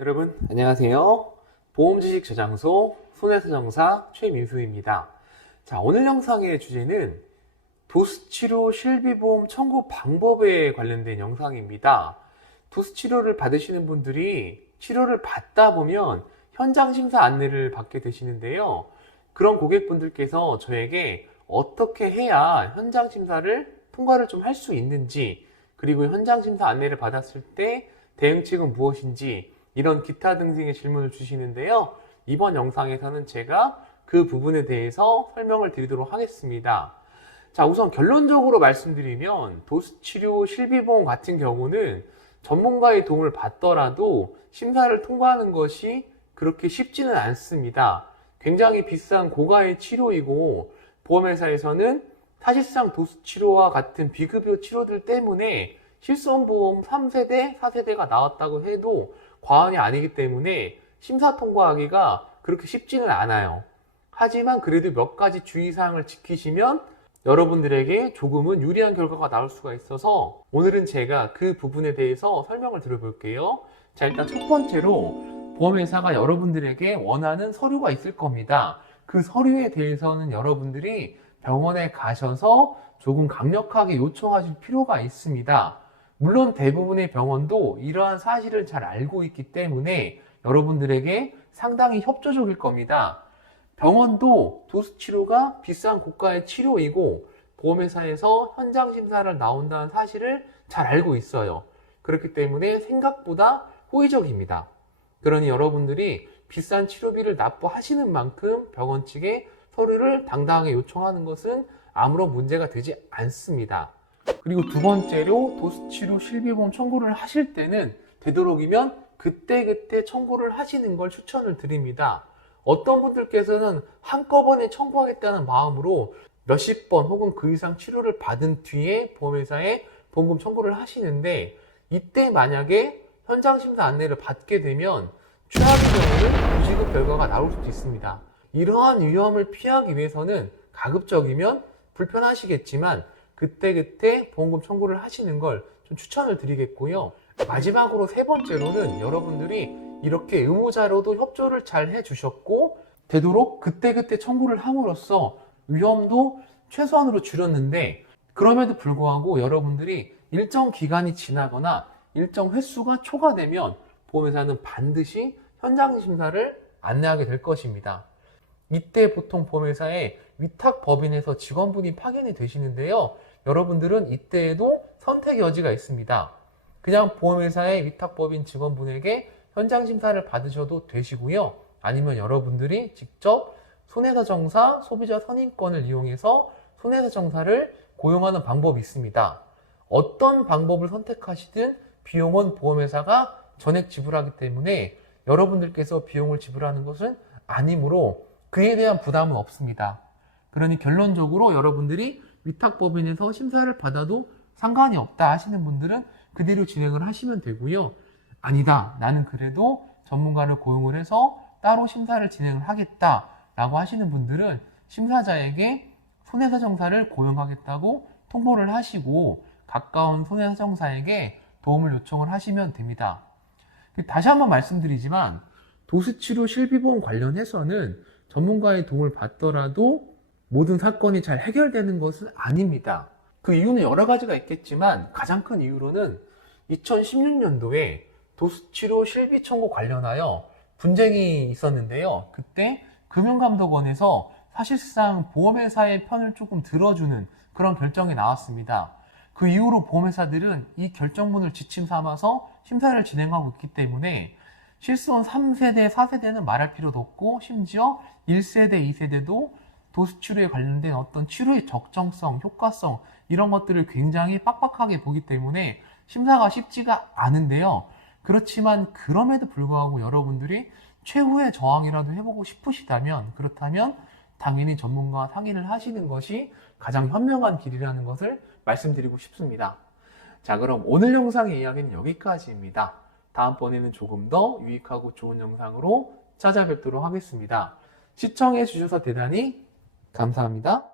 여러분 안녕하세요. 보험지식 저장소 손해사정사 최민수입니다. 자, 오늘 영상의 주제는 도수치료 실비보험 청구 방법에 관련된 영상입니다. 도수치료를 받으시는 분들이 치료를 받다 보면 현장 심사 안내를 받게 되시는데요. 그런 고객분들께서 저에게 어떻게 해야 현장 심사를 통과를 좀 할 수 있는지, 그리고 현장 심사 안내를 받았을 때 대응책은 무엇인지, 이런 기타 등등의 질문을 주시는데요. 이번 영상에서는 제가 그 부분에 대해서 설명을 드리도록 하겠습니다. 자, 우선 결론적으로 말씀드리면 도수치료 실비보험 같은 경우는 전문가의 도움을 받더라도 심사를 통과하는 것이 그렇게 쉽지는 않습니다. 굉장히 비싼 고가의 치료이고, 보험회사에서는 사실상 도수치료와 같은 비급여 치료들 때문에 실손보험 3세대, 4세대가 나왔다고 해도 과언이 아니기 때문에 심사 통과하기가 그렇게 쉽지는 않아요. 하지만 그래도 몇 가지 주의사항을 지키시면 여러분들에게 조금은 유리한 결과가 나올 수가 있어서 오늘은 제가 그 부분에 대해서 설명을 드려볼게요. 자, 일단 첫 번째로 보험회사가 여러분들에게 원하는 서류가 있을 겁니다. 그 서류에 대해서는 여러분들이 병원에 가셔서 조금 강력하게 요청하실 필요가 있습니다. 물론 대부분의 병원도 이러한 사실을 잘 알고 있기 때문에 여러분들에게 상당히 협조적일 겁니다. 병원도 도수치료가 비싼 고가의 치료이고 보험회사에서 현장 심사를 나온다는 사실을 잘 알고 있어요. 그렇기 때문에 생각보다 호의적입니다. 그러니 여러분들이 비싼 치료비를 납부하시는 만큼 병원 측에 서류를 당당하게 요청하는 것은 아무런 문제가 되지 않습니다. 그리고 두 번째로 도수치료 실비보험 청구를 하실 때는 되도록이면 그때그때 청구를 하시는 걸 추천을 드립니다. 어떤 분들께서는 한꺼번에 청구하겠다는 마음으로 몇십 번 혹은 그 이상 치료를 받은 뒤에 보험회사에 보험금 청구를 하시는데, 이때 만약에 현장 심사 안내를 받게 되면 최악의 경우는 무지급 결과가 나올 수도 있습니다. 이러한 위험을 피하기 위해서는 가급적이면 불편하시겠지만 그때그때 보험금 청구를 하시는 걸 좀 추천을 드리겠고요. 마지막으로 세 번째로는 여러분들이 이렇게 의무자료도 협조를 잘 해주셨고 되도록 그때그때 청구를 함으로써 위험도 최소한으로 줄였는데, 그럼에도 불구하고 여러분들이 일정 기간이 지나거나 일정 횟수가 초과되면 보험회사는 반드시 현장 심사를 안내하게 될 것입니다. 이때 보통 보험회사에 위탁법인에서 직원분이 파견이 되시는데요. 여러분들은 이때에도 선택의 여지가 있습니다. 그냥 보험회사의 위탁법인 직원분에게 현장 심사를 받으셔도 되시고요. 아니면 여러분들이 직접 손해사정사 소비자 선임권을 이용해서 손해사정사를 고용하는 방법이 있습니다. 어떤 방법을 선택하시든 비용은 보험회사가 전액 지불하기 때문에 여러분들께서 비용을 지불하는 것은 아니므로 그에 대한 부담은 없습니다. 그러니 결론적으로 여러분들이 위탁법인에서 심사를 받아도 상관이 없다 하시는 분들은 그대로 진행을 하시면 되고요. 아니다, 나는 그래도 전문가를 고용을 해서 따로 심사를 진행을 하겠다라고 하시는 분들은 심사자에게 손해사정사를 고용하겠다고 통보를 하시고 가까운 손해사정사에게 도움을 요청을 하시면 됩니다. 다시 한번 말씀드리지만 도수치료 실비보험 관련해서는 전문가의 도움을 받더라도 모든 사건이 잘 해결되는 것은 아닙니다. 그 이유는 여러 가지가 있겠지만 가장 큰 이유로는 2016년도에 도수치료 실비 청구 관련하여 분쟁이 있었는데요. 그때 금융감독원에서 사실상 보험회사의 편을 조금 들어주는 그런 결정이 나왔습니다. 그 이후로 보험회사들은 이 결정문을 지침 삼아서 심사를 진행하고 있기 때문에 실손 3세대, 4세대는 말할 필요도 없고 심지어 1세대, 2세대도 도수치료에 관련된 어떤 치료의 적정성, 효과성 이런 것들을 굉장히 빡빡하게 보기 때문에 심사가 쉽지가 않은데요. 그렇지만 그럼에도 불구하고 여러분들이 최후의 저항이라도 해보고 싶으시다면, 그렇다면 당연히 전문가와 상의를 하시는 것이 가장 현명한 길이라는 것을 말씀드리고 싶습니다. 자, 그럼 오늘 영상의 이야기는 여기까지입니다. 다음번에는 조금 더 유익하고 좋은 영상으로 찾아뵙도록 하겠습니다. 시청해 주셔서 대단히 감사합니다.